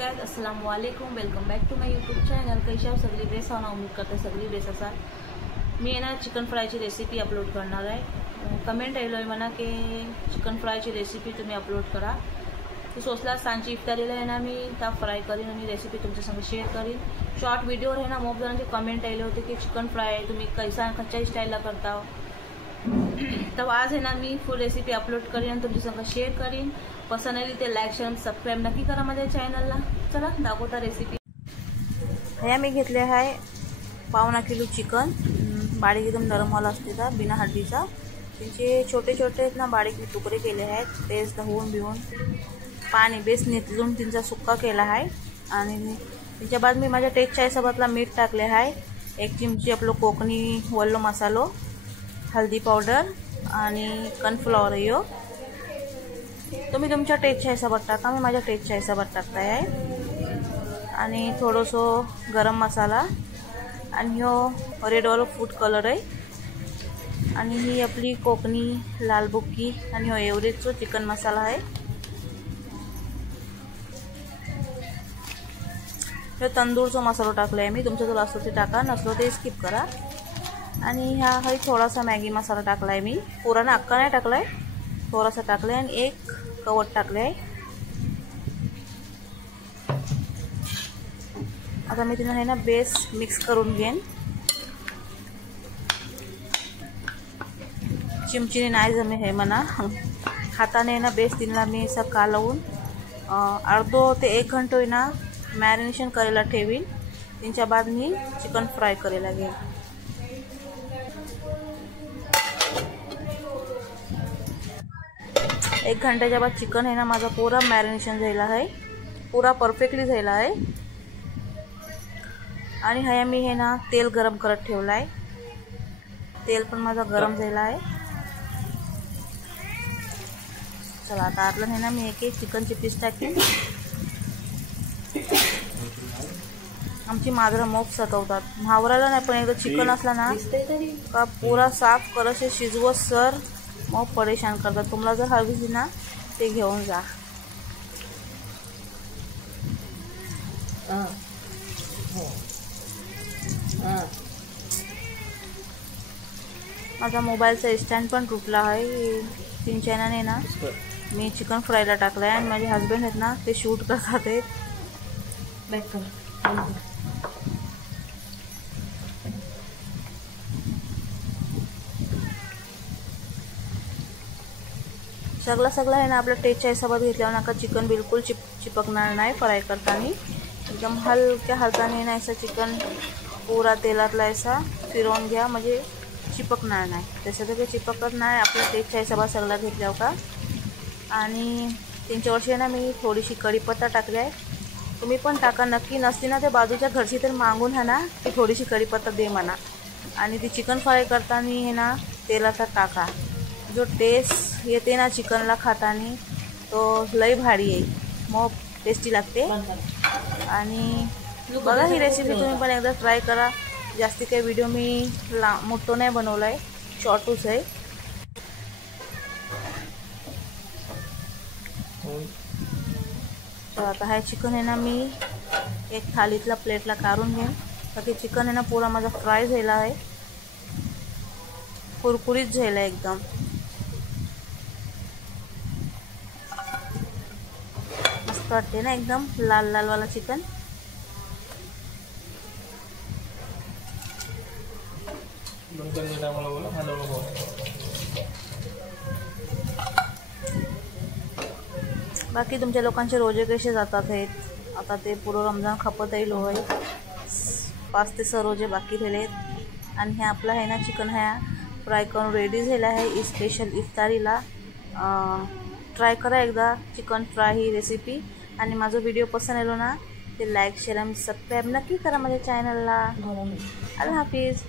Guys, अस्सलाम वालेकुम। Welcome back to my YouTube channel. कैसे सगळी बेस होना उम्मीद करते सगळी बेस असाल। मी ना चिकन फ्रायची रेसिपी अपलोड करणार आहे। कमेंट आयलोय म्हणा की चिकन फ्रायची रेसिपी तुम्ही अपलोड करा। तो सोचला सांची इफ्तारीला आहे ना मी त्या फ्राय करीन आणि रेसिपी तुमच्या संग शेअर करीन। शॉर्ट वीडियो आहे ना मोब जणांचे कमेंट आले होते की चिकन फ्राय तुम्ही कैसा कच्च्या स्टाईलला करता हो। तो आज है ना मी फुल रेसिपी अपलोड करीन आणि तुमच्या संग शेअर करीन। पसंद आली ते लाईक शेअर सबस्क्राईब नक्की करा माझ्या चॅनलला। चला दाखवता रेसिपी। ह्या मी घेतले आहे 1.5 किलो चिकन। बारीक एकदम नरम वाला असते का बिना हड्डीचा। त्यांचे छोटे छोटे ना बारीक तुकडे केले आहेत। तेच धुवून बिवून पाणी बेस नितळून त्यांचा सुक्का केला आहे आणि त्याच्या बाद मी माझ्या टेस्टच्या हिशोबातला मीठ टाकले आहे। 1 चिमची आपलं कोकणी वल्लो मसालो, हल्दी पावडर आणि कॉर्नफ्लॉवर यो तुम्ही तुमच्या टेस्टच्या हिशोबात टाका। मी माझ्या टेस्टच्या हिशोबात टाकताय आहे। आणि थोडोसो गरम मसाला आणि हो रेड वाला फूड कलर आहे आणि ही आपली कोकणी लाल बुक्की आणि हो एवरेजचो चिकन मसाला आहे। हे तंदूरचा मसाला टाकला आहे मी। तुमचा जर असतो ते टाका, नसलो ते स्किप करा। आणि हा आहे थोडासा मॅगी मसाला टाकला आहे मी। पुरा ना अक्का नाही टाकलाय, थोडासा टाकलाय आणि 1 कवट टाकले आहे। आता मी तिने ना बेस मिक्स करून घेईन। चिमचीने नाही जमे हे म्हणा, हाताने ना बेस तिला मी असं कालवून अर्धो ते 1 घंटा ना मॅरिनेशन करायला ठेवीन। त्यांच्या बाद मी चिकन फ्राय करायला घेईन। एक घंट्याच्या बाद चिकन है ना माझा पूरा मॅरिनेशन झाला आहे, पूरा परफेक्टली झाला आहे। आणि हे मी हे ना तेल गरम करत ठेवला आहे। तेल पण माझा गरम झाला आहे। चला आता आतलं है ना मी एक चिकनची पीस टाकेन। आमची माजरं मोप सतवतात, म्हावराला नाही पण एकदा चिकन असला ना का पूरा साफ करसे शिजवत सर मग परेशान करतात। तुम्हाला जर हवी ना ते घेऊन जा। माझा मोबाईलचा स्टँड पण तुटला आहे। 3 चॅनलने ना मी चिकन फ्रायला टाकला आहे आणि माझे हस्बंड आहेत ना ते शूट करतात आहेत। बॅक कर सगळं आहे ना आपल्या टेस्टच्या हिशोबात घेतल्यावर नका चिकन बिलकुल चिपकणार नाही। फ्राय करताना एकदम हलक्या हाताने ना असं चिकन पूरा तेलातला ऐसा फिरवून घ्या, म्हणजे चिपकणार नाही। तसं तर काही चिपकत नाही आपल्या टेस्टच्या हिशोबात सगळं घेतल्यावर का। आणि त्यांच्या वर्षी ना मी थोडीशी कढीपत्ता टाकली आहे। तुम्ही पण टाका नक्की, नसली ना ते बाजूच्या घरची तर मागून है ना ती थोडीशी कढीपत्ता दे म्हणा। आणि ती चिकन फ्राय करताना हे ना तेलाचा टाका, जो टेस्ट येते ना चिकनला खाताना तो लई भारी आहे, मग टेस्टी लागते। आणि बघा ही रेसिपी तुम्ही पण एकदा ट्राय करा। जास्ती काही व्हिडिओ मी मोठो नाही बनवला आहे, शॉर्टच आहे। तर आता हा चिकन आहे ना मी एक थालीतला प्लेटला काढून घेईन। बाकी चिकन आहे ना पूरा माझा फ्राय झाला आहे, कुरकुरीत झाला एकदम। मस्त वाटते ना एकदम लाल लाल वाला चिकन। बाकी तुमच्या लोकांचे रोजे कसे जातात आहेत? आता ते पुरं रमजान खपत येईल होय, 5 ते 6 रोजे बाकी राहिले। आणि हे आपला आहे ना चिकन ह्या फ्राय करून रेडी झाला आहे स्पेशल इफ्तारीला। ट्राय करा एकदा चिकन फ्राय ही रेसिपी। आणि माझा व्हिडिओ पसंत आलो ना ते लाईक शेअर आणि सबस्क्राईब नक्की करा माझ्या चॅनलला। अल्लाह हाफिज।